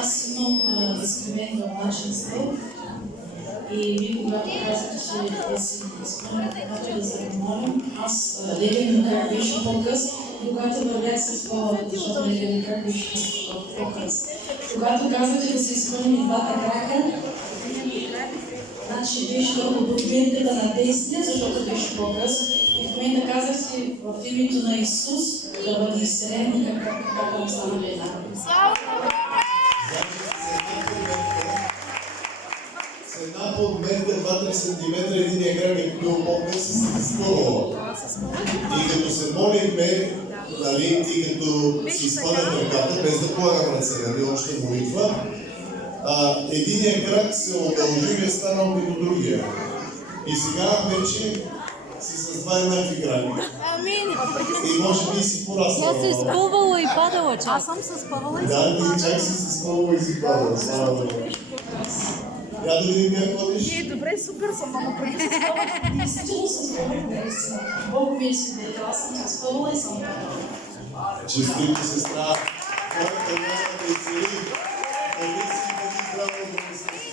Аз имам разкривение в младшинство и вие, когато казахте, че си изпълните, когато да се помолим, аз Леви Макар беше по-къс, когато вървях с по-лъвата, защото Леви Макар беше по-къс. Когато казахте да се изпълним и двата крака, значи беше много документите да надействие, защото беше по-къс. И в момента казахте в името на Исус да бъде изцелен, както останали една. С една подметка 2-3 см единия крак е бил по-къс и се изпълнила. И като се молихме, нали, и като си спадат ръката, без да полагам ръце, нали, обща молитва, единия крак се удължи и е станал като другия. И сега вече си с два еднакви краки. И може би си пораснала. Тя се изпълвала и падала чак. Аз съм се спъвала и Да, ти чак си се спълвала и си падала. Слава Богу. Я да видим как ходиш. добре, супер съм, ама преди се спъвах. Действително съм спомнях наистина. Бог ми е свидетел, аз съм се спъвала и съм падала. Честито, сестра. Който няма да изцели, да ви си бъди здраво да